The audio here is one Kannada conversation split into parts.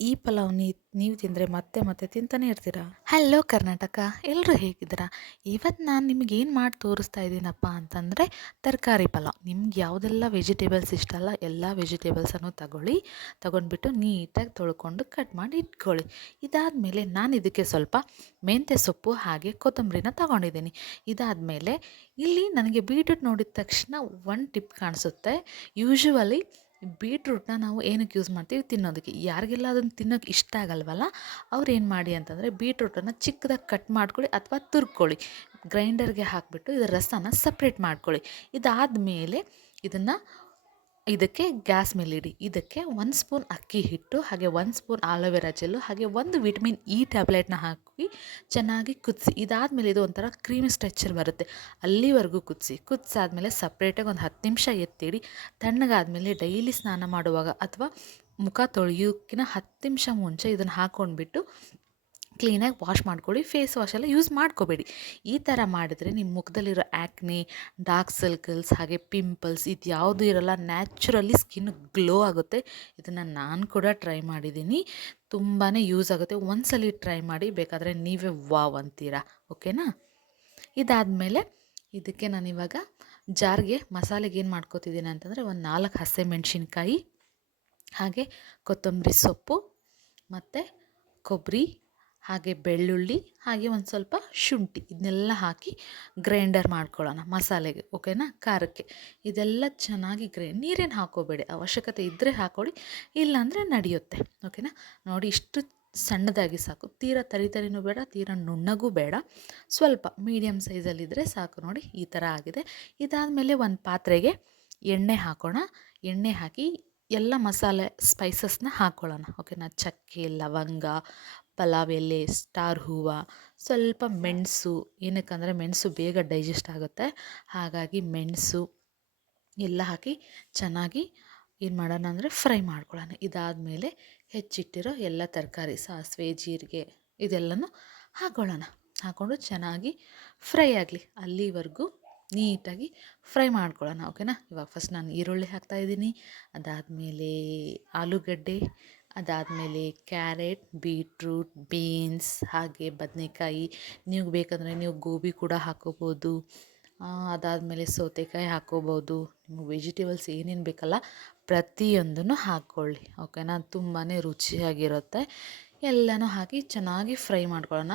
ಈ ಪಲಾವ್ ನೀ, ನೀವು ತಿಂದರೆ ಮತ್ತೆ ಮತ್ತೆ ತಿಂತಾನೆ ಇರ್ತೀರಾ? ಹಲೋ ಕರ್ನಾಟಕ ಎಲ್ಲರೂ ಹೇಗಿದ್ದೀರಾ? ಇವತ್ತು ನಾನು ನಿಮ್ಗೆ ಏನು ಮಾಡಿ ತೋರಿಸ್ತಾ ಇದ್ದೀನಪ್ಪ ಅಂತಂದರೆ ತರಕಾರಿ ಪಲಾವ್. ನಿಮ್ಗೆ ಯಾವುದೆಲ್ಲ ವೆಜಿಟೇಬಲ್ಸ್ ಇಷ್ಟ ಅಲ್ಲ, ಎಲ್ಲ ವೆಜಿಟೇಬಲ್ಸನ್ನು ತಗೊಳ್ಳಿ. ತಗೊಂಡ್ಬಿಟ್ಟು ನೀಟಾಗಿ ತೊಳ್ಕೊಂಡು ಕಟ್ ಮಾಡಿ ಇಟ್ಕೊಳ್ಳಿ. ಇದಾದ ಮೇಲೆ ನಾನು ಇದಕ್ಕೆ ಸ್ವಲ್ಪ ಮೆಂತ್ಯ ಸೊಪ್ಪು ಹಾಗೆ ಕೊತ್ತಂಬರಿನ ತಗೊಂಡಿದ್ದೀನಿ. ಇದಾದಮೇಲೆ ಇಲ್ಲಿ ನನಗೆ ಬೀಟ್ರೂಟ್ ನೋಡಿದ ತಕ್ಷಣ ಒನ್ ಟಿಪ್ ಕಾಣಿಸುತ್ತೆ. ಯೂಶುವಲಿ ಬೀಟ್ರೂಟ್ನ ನಾವು ಏನಕ್ಕೆ ಯೂಸ್ ಮಾಡ್ತೀವಿ? ತಿನ್ನೋದಕ್ಕೆ. ಯಾರಿಗೆಲ್ಲ ಅದನ್ನು ತಿನ್ನೋಕ್ಕೆ ಇಷ್ಟ ಆಗಲ್ವಲ್ಲ, ಅವ್ರು ಏನು ಮಾಡಿ ಅಂತಂದರೆ ಬೀಟ್ರೂಟನ್ನು ಚಿಕ್ಕದಾಗಿ ಕಟ್ ಮಾಡ್ಕೊಳ್ಳಿ ಅಥವಾ ತುರ್ಕೊಳ್ಳಿ. ಗ್ರೈಂಡರ್ಗೆ ಹಾಕಿಬಿಟ್ಟು ಇದರ ರಸನ ಸಪ್ರೇಟ್ ಮಾಡ್ಕೊಳ್ಳಿ. ಇದಾದಮೇಲೆ ಇದನ್ನು ಇದಕ್ಕೆ ಗ್ಯಾಸ್ ಮೇಲಿಡಿ. ಇದಕ್ಕೆ ಒಂದು ಸ್ಪೂನ್ ಅಕ್ಕಿ ಹಿಟ್ಟು, ಹಾಗೆ ಒಂದು ಸ್ಪೂನ್ ಆಲೋವೆರಾ ಜೆಲ್ಲು, ಹಾಗೆ ಒಂದು ವಿಟಮಿನ್ ಇ ಟ್ಯಾಬ್ಲೆಟ್ನ ಹಾಕಿ ಚೆನ್ನಾಗಿ ಕುದಿಸಿ. ಇದಾದಮೇಲೆ ಇದು ಒಂಥರ ಕ್ರೀಮಿ ಸ್ಟ್ರೆಚರ್ ಬರುತ್ತೆ. ಅಲ್ಲಿವರೆಗೂ ಕುದಿಸಿ. ಕುದಿಸಾದ್ಮೇಲೆ ಸಪ್ರೇಟಾಗಿ ಒಂದು ಹತ್ತು ನಿಮಿಷ ಎತ್ತಿಡಿ. ತಣ್ಣಗಾದಮೇಲೆ ಡೈಲಿ ಸ್ನಾನ ಮಾಡುವಾಗ ಅಥವಾ ಮುಖ ತೊಳೆಯೋಕ್ಕಿಂತ ಹತ್ತು ನಿಮಿಷ ಮುಂಚೆ ಇದನ್ನು ಹಾಕ್ಕೊಂಡ್ಬಿಟ್ಟು ಕ್ಲೀನಾಗಿ ವಾಶ್ ಮಾಡ್ಕೊಳ್ಳಿ, ಫೇಸ್ ವಾಶ್ ಎಲ್ಲ ಯೂಸ್ ಮಾಡ್ಕೋಬೇಡಿ. ಈ ಥರ ಮಾಡಿದರೆ ನಿಮ್ಮ ಮುಖದಲ್ಲಿರೋ ಆ್ಯಕ್ನಿ ಡಾರ್ಕ್ ಸರ್ಕಲ್ಸ್ ಹಾಗೆ ಪಿಂಪಲ್ಸ್ ಇದು ಯಾವುದು ಇರೋಲ್ಲ ನ್ಯಾಚುರಲಿ ಸ್ಕಿನ್ ಗ್ಲೋ ಆಗುತ್ತೆ. ಇದನ್ನು ನಾನು ಕೂಡ ಟ್ರೈ ಮಾಡಿದ್ದೀನಿ. ತುಂಬಾ ಯೂಸ್ ಆಗುತ್ತೆ. ಒಂದ್ಸಲಿ ಟ್ರೈ ಮಾಡಿ ಬೇಕಾದರೆ ನೀವೇ ವಾವ್ ಅಂತೀರಾ, ಓಕೆನಾ? ಇದಾದಮೇಲೆ ಇದಕ್ಕೆ ನಾನಿವಾಗ ಜಾರ್ಗೆ ಮಸಾಲೆಗೆ ಏನು ಮಾಡ್ಕೋತಿದ್ದೀನಿ ಅಂತಂದರೆ ಒಂದು ನಾಲ್ಕು ಹಸಿಮೆಣ್ಸಿನ್ಕಾಯಿ, ಹಾಗೆ ಕೊತ್ತಂಬರಿ ಸೊಪ್ಪು ಮತ್ತು ಕೊಬ್ಬರಿ ಹಾಗೆ ಬೆಳ್ಳುಳ್ಳಿ, ಹಾಗೆ ಒಂದು ಸ್ವಲ್ಪ ಶುಂಠಿ ಇದನ್ನೆಲ್ಲ ಹಾಕಿ ಗ್ರೈಂಡರ್ ಮಾಡ್ಕೊಳ್ಳೋಣ ಮಸಾಲೆಗೆ, ಓಕೆನಾ? ಖಾರಕ್ಕೆ. ಇದೆಲ್ಲ ಚೆನ್ನಾಗಿ ಗ್ರೈ, ನೀರೇನು ಹಾಕೋಬೇಡಿ, ಅವಶ್ಯಕತೆ ಇದ್ದರೆ ಹಾಕೊಳ್ಳಿ ಇಲ್ಲಾಂದರೆ ನಡೆಯುತ್ತೆ, ಓಕೆನಾ? ನೋಡಿ ಇಷ್ಟು ಸಣ್ಣದಾಗಿ ಸಾಕು. ತೀರ ತರಿ ತರಿನೂ ಬೇಡ, ತೀರ ನುಣ್ಣಗೂ ಬೇಡ. ಸ್ವಲ್ಪ ಮೀಡಿಯಮ್ ಸೈಜಲ್ಲಿದ್ದರೆ ಸಾಕು ನೋಡಿ, ಈ ಥರ ಆಗಿದೆ. ಇದಾದಮೇಲೆ ಒಂದು ಪಾತ್ರೆಗೆ ಎಣ್ಣೆ ಹಾಕೋಣ. ಎಣ್ಣೆ ಹಾಕಿ ಎಲ್ಲ ಮಸಾಲೆ, ಸ್ಪೈಸಸ್ನ ಹಾಕ್ಕೊಳ್ಳೋಣ ಓಕೆನಾ? ಚಕ್ಕೆ, ಲವಂಗ ಪಲಾವ್ ಎಲೆ, ಸ್ಟಾರ್ ಹೂವು, ಸ್ವಲ್ಪ ಮೆಣಸು, ಏನಕ್ಕಂದರೆ ಮೆಣಸು ಬೇಗ ಡೈಜೆಸ್ಟ್ ಆಗುತ್ತೆ. ಹಾಗಾಗಿ ಮೆಣಸು ಎಲ್ಲ ಹಾಕಿ ಚೆನ್ನಾಗಿ ಏನು ಮಾಡೋಣ ಅಂದರೆ ಫ್ರೈ ಮಾಡ್ಕೊಳ್ಳೋಣ. ಇದಾದಮೇಲೆ ಹೆಚ್ಚಿಟ್ಟಿರೋ ಎಲ್ಲ ತರಕಾರಿ, ಸಾಸಿವೆ, ಜೀರಿಗೆ ಇದೆಲ್ಲನೂ ಹಾಕ್ಕೊಳ್ಳೋಣ ಹಾಕ್ಕೊಂಡು ಚೆನ್ನಾಗಿ ಫ್ರೈ ಆಗಲಿ. ಅಲ್ಲಿವರೆಗೂ ನೀಟಾಗಿ ಫ್ರೈ ಮಾಡ್ಕೊಳ್ಳೋಣ ಓಕೆನಾ ಇವಾಗ ಫಸ್ಟ್ ನಾನು ಈರುಳ್ಳಿ ಹಾಕ್ತಾಯಿದ್ದೀನಿ ಅದಾದಮೇಲೆ ಆಲೂಗಡ್ಡೆ ಅದಾದಮೇಲೆ ಕ್ಯಾರೆಟ್, ಬೀಟ್ರೂಟ್, ಬೀನ್ಸ್ ಹಾಗೆ ಬದನೆಕಾಯಿ. ನೀವು ಬೇಕಂದರೆ ನೀವು ಗೋಬಿ ಕೂಡ ಹಾಕೋಬೋದು. ಅದಾದಮೇಲೆ ಸೌತೆಕಾಯಿ ಹಾಕ್ಕೋಬೋದು ನಿಮಗೆ ವೆಜಿಟೇಬಲ್ಸ್ ಏನೇನು ಬೇಕಲ್ಲ ಪ್ರತಿಯೊಂದನ್ನು ಹಾಕ್ಕೊಳ್ಳಿ, ಓಕೆನಾ? ತುಂಬಾ ರುಚಿಯಾಗಿರುತ್ತೆ. ಎಲ್ಲನೂ ಹಾಕಿ ಚೆನ್ನಾಗಿ ಫ್ರೈ ಮಾಡ್ಕೊಳ್ಳೋಣ.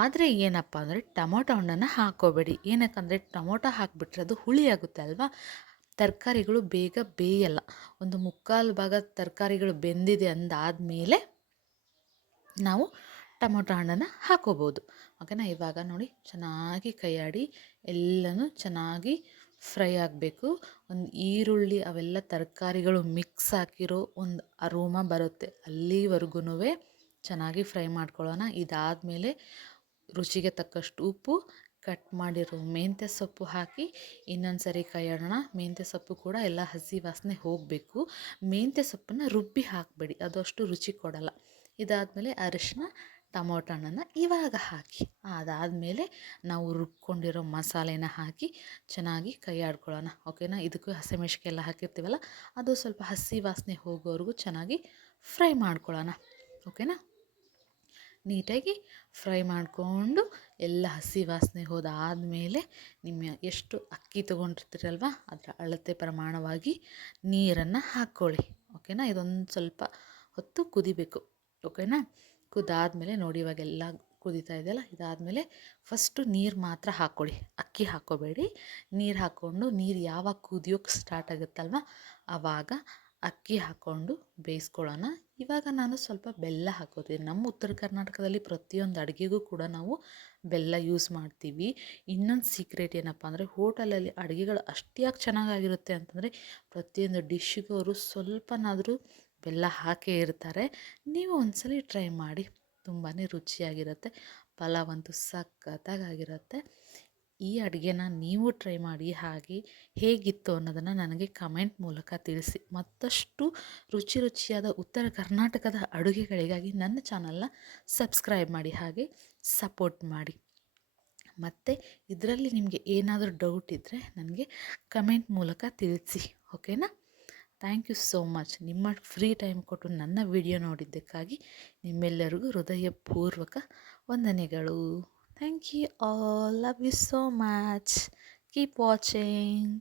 ಆದರೆ ಏನಪ್ಪ ಅಂದರೆ ಟೊಮೊಟೊ ಹಣ್ಣನ್ನು ಹಾಕ್ಕೋಬೇಡಿ. ಏನಕ್ಕಂದರೆ ಟೊಮೊಟೊ ಹಾಕಿಬಿಟ್ರೆ ಅದು ಹುಳಿ ಆಗುತ್ತೆ ಅಲ್ವಾ? ತರಕಾರಿಗಳು ಬೇಗ ಬೇಯಲ್ಲ. ಒಂದು ಮುಕ್ಕಾಲು ಭಾಗ ತರಕಾರಿಗಳು ಬೆಂದಿದೆ ಅಂದಾದಮೇಲೆ ನಾವು ಟೊಮೊಟೊ ಹಣ್ಣನ್ನು ಹಾಕೋಬೋದು. ಓಕೆನಾ? ಇವಾಗ ನೋಡಿ, ಚೆನ್ನಾಗಿ ಕೈಯಾಡಿ ಎಲ್ಲನೂ ಚೆನ್ನಾಗಿ ಫ್ರೈ ಆಗಬೇಕು. ಒಂದು ಈರುಳ್ಳಿ ಅವೆಲ್ಲ ತರಕಾರಿಗಳು ಮಿಕ್ಸ್ ಹಾಕಿರೋ ಒಂದು ಅರೋಮ ಬರುತ್ತೆ. ಅಲ್ಲಿವರೆಗೂ ಚೆನ್ನಾಗಿ ಫ್ರೈ ಮಾಡ್ಕೊಳ್ಳೋಣ. ಇದಾದಮೇಲೆ ರುಚಿಗೆ ತಕ್ಕಷ್ಟು ಉಪ್ಪು ಕಟ್ ಮಾಡಿರೋ ಮೆಂತ್ಯ ಸೊಪ್ಪು ಹಾಕಿ, ಇನ್ನೊಂದು ಸರಿ ಕೈಯಾಡೋಣ ಮೆಂತ್ಯ ಸೊಪ್ಪು ಕೂಡ ಎಲ್ಲ ಹಸಿ ವಾಸನೆ ಹೋಗಬೇಕು. ಮೆಂತ್ಯ ಸೊಪ್ಪನ್ನು ರುಬ್ಬಿ ಹಾಕಬೇಡಿ, ಅದು ಅಷ್ಟು ರುಚಿ ಕೊಡಲ್ಲ. ಇದಾದಮೇಲೆ ಅರಿಶಿನ, ಟೊಮೊಟೊ ಹಣ್ಣನ್ನು ಇವಾಗ ಹಾಕಿ. ಅದಾದಮೇಲೆ ನಾವು ರುಬ್ಕೊಂಡಿರೋ ಮಸಾಲೆನ ಹಾಕಿ ಚೆನ್ನಾಗಿ ಕೈ ಆಡ್ಕೊಳ್ಳೋಣ ಓಕೆನಾ? ಇದಕ್ಕೂ ಹಸಿಮೆಣ್ಸಿಕಾಯಿ ಎಲ್ಲ ಹಾಕಿರ್ತೀವಲ್ಲ, ಅದು ಸ್ವಲ್ಪ ಹಸಿ ವಾಸನೆ ಹೋಗೋವರೆಗೂ ಚೆನ್ನಾಗಿ ಫ್ರೈ ಮಾಡ್ಕೊಳ್ಳೋಣ. ಓಕೆನಾ? ನೀಟಾಗಿ ಫ್ರೈ ಮಾಡಿಕೊಂಡು ಎಲ್ಲ ಹಸಿ ವಾಸನೆ ಹೋದಾದಮೇಲೆ ನಿಮ್ಮ ಎಷ್ಟು ಅಕ್ಕಿ ತೊಗೊಂಡಿರ್ತೀರಲ್ವ, ಅದರ ಅಳತೆ ಪ್ರಮಾಣವಾಗಿ ನೀರನ್ನು ಹಾಕ್ಕೊಳ್ಳಿ. ಓಕೆನಾ? ಇದೊಂದು ಸ್ವಲ್ಪ ಹೊತ್ತು ಕುದಿಬೇಕು. ಓಕೆನಾ? ಕುದಾದಮೇಲೆ ನೋಡಿ, ಇವಾಗೆಲ್ಲ ಕುದೀತಾ ಇದೆಯಲ್ಲ, ಇದಾದಮೇಲೆ ಫಸ್ಟು ನೀರು ಮಾತ್ರ ಹಾಕ್ಕೊಳ್ಳಿ. ಅಕ್ಕಿ ಹಾಕ್ಕೋಬೇಡಿ. ನೀರು ಹಾಕ್ಕೊಂಡು, ನೀರು ಯಾವಾಗ ಕುದಿಯೋಕ್ಕೆ ಸ್ಟಾರ್ಟ್ ಆಗುತ್ತಲ್ವ ಆವಾಗ ಅಕ್ಕಿ ಹಾಕ್ಕೊಂಡು ಬೇಯಿಸ್ಕೊಳ್ಳೋಣ. ಇವಾಗ ನಾನು ಸ್ವಲ್ಪ ಬೆಲ್ಲ ಹಾಕೋತೀನಿ. ನಮ್ಮ ಉತ್ತರ ಕರ್ನಾಟಕದಲ್ಲಿ ಪ್ರತಿಯೊಂದು ಅಡುಗೆಗೂ ಕೂಡ ನಾವು ಬೆಲ್ಲ ಯೂಸ್ ಮಾಡ್ತೀವಿ. ಇನ್ನೊಂದು ಸೀಕ್ರೆಟ್ ಏನಪ್ಪ ಅಂದರೆ ಹೋಟೆಲಲ್ಲಿ ಅಡುಗೆಗಳು ಅಷ್ಟ್ಯಾಕೆ ಚೆನ್ನಾಗಾಗಿರುತ್ತೆ ಅಂತಂದರೆ ಪ್ರತಿಯೊಂದು ಡಿಶ್ಶಿಗೂ ಅವರು ಸ್ವಲ್ಪನಾದರೂ ಬೆಲ್ಲ ಹಾಕೇ ಇರ್ತಾರೆ. ನೀವು ಒಂದ್ಸಲ ಟ್ರೈ ಮಾಡಿ ತುಂಬಾ ರುಚಿಯಾಗಿರುತ್ತೆ. ಪಲಾವ್ ಅಂತೂ ಸಖತ್ತಾಗಿರುತ್ತೆ ಈ ಅಡುಗೆನ ನೀವು ಟ್ರೈ ಮಾಡಿ ಹಾಗೆ ಹೇಗಿತ್ತು ಅನ್ನೋದನ್ನು ನನಗೆ ಕಮೆಂಟ್ ಮೂಲಕ ತಿಳಿಸಿ. ಮತ್ತಷ್ಟು ರುಚಿ ರುಚಿಯಾದ ಉತ್ತರ ಕರ್ನಾಟಕದ ಅಡುಗೆಗಳಿಗಾಗಿ ನನ್ನ ಚಾನಲ್ನ ಸಬ್ಸ್ಕ್ರೈಬ್ ಮಾಡಿ ಹಾಗೆ ಸಪೋರ್ಟ್ ಮಾಡಿ. ಮತ್ತು ಇದರಲ್ಲಿ ನಿಮಗೆ ಏನಾದರೂ ಡೌಟ್ ಇದ್ದರೆ ನನಗೆ ಕಮೆಂಟ್ ಮೂಲಕ ತಿಳಿಸಿ, ಓಕೆನಾ? Thank you so much. ನಿಮ್ಮ ಫ್ರೀ ಟೈಮ್ ಕೊಟ್ಟು ನನ್ನ ವಿಡಿಯೋ ನೋಡಿದ್ದಕ್ಕಾಗಿ ನಿಮ್ಮೆಲ್ಲರಿಗೂ ಹೃದಯಪೂರ್ವಕ ವಂದನೆಗಳು. Thank you all. Love you so much. Keep watching.